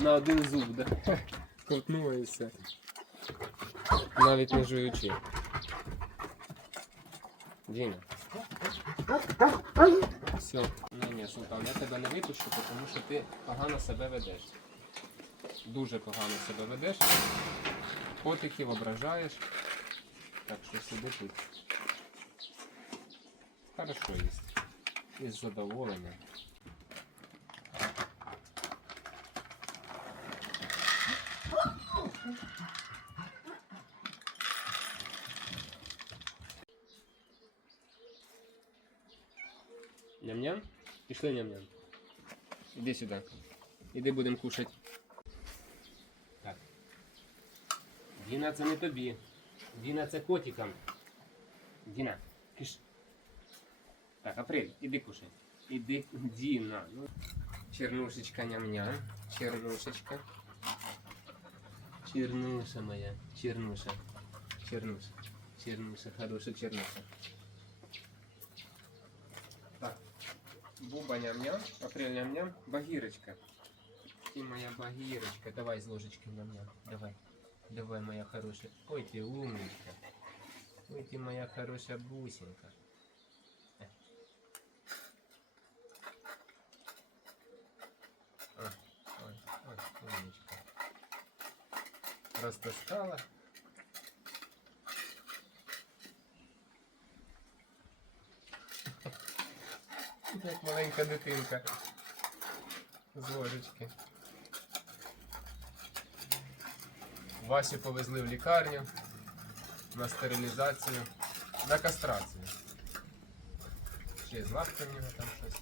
На один зуб, да? Ковтнула і все. Навіть не жуючи. Діна. Все. Ні, ні, Султан, я тебе не випущу, тому що ти погано себе ведеш. Дуже погано себе ведеш. Котиків ображаєш. Так що сиди тут. Хорошо їсть. Із задоволенням. Ням-ням? Пішли ням-ням. Іди сюди. Іди будемо кушати. Діна, це не тобі. Діна, це котикам. Діна, киш. Так, Апрель, іди кушай. Іди, Діна. Ну. Чернушечка ням-ням. Чернушечка. Чернуша моя. Чернуша. Чернуша. Чернуша, хороша чернуша. Так. Буба ням-ням, апрель ням-ням, багирочка. Ты моя багирочка, давай с ложечки ням-ням, давай. Давай, моя хорошая. Ой, ты умничка. Ой, ты моя хорошая бусинка. Ой, ой, ой, умничка. Растаскала. Як маленька дитинка. З ложечки. Васю повезли в лікарню на стерилізацію, на кастрацію. Ще з лапки в нього там щось.